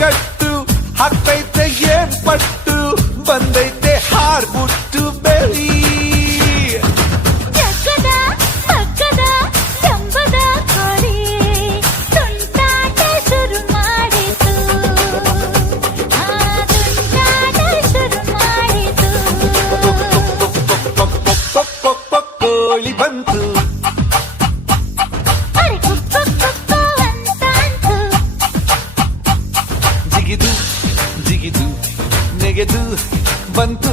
ಕಟ್ಟು ಹಾಕ್ತೈತೆ ಏನ್ ಪಟ್ಟು ಬಂದೈತೆ ಹಾರ್ಬಿಟ್ಟು ಬೆಳಿ ಜಗ್ಗದ ಮಗ್ಗದ ಜಂಬದ ಕೋಳಿ ತುಂಟಾಟ ಶುರು ಮಾಡಿತು ತುಂಟಾಟ ಶುರು ಮಾಡಿತು ಕೋಳಿ ಬಂತು ಅರೆ ಕುಕ್ಕು ಕುಕ್ಕು ಅಂತಾಂತು ಜಿಗಿದು ಜಿಗಿದು ನೆಗೆದು ಬಂತು